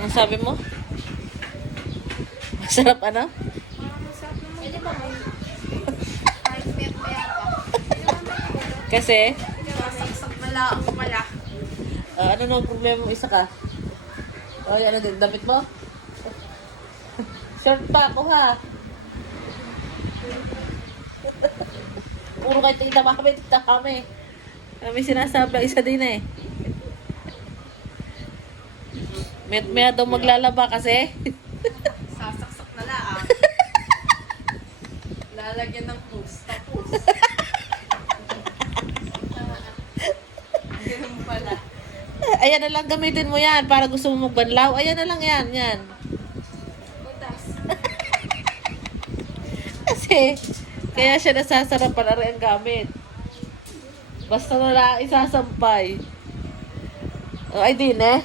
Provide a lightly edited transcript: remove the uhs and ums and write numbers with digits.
Anong sabi mo? Masarap ano? Parang masarap naman. Pwede ba may kahit piyat-piyat pa? Kasi, Saksak na lang pala. ano nang problema mo? Isa ka? Ay, ano din? Damit mo? Short pa ako ha. Puro kayo tingin kami. Kami sinasabi ang isa din eh. Met-met daw maglalaba kasi. Sasaksak na lang. Lalagyan ng post. Tapos. Ganun pala. Ayan na lang gamitin mo yan para gusto mo magbanlaw. Ayan na lang yan, yan. Utas. Kasi, kaya siya nasasarapan na rin ang gamit. Basta na lang isasampay. Oh, ay din eh.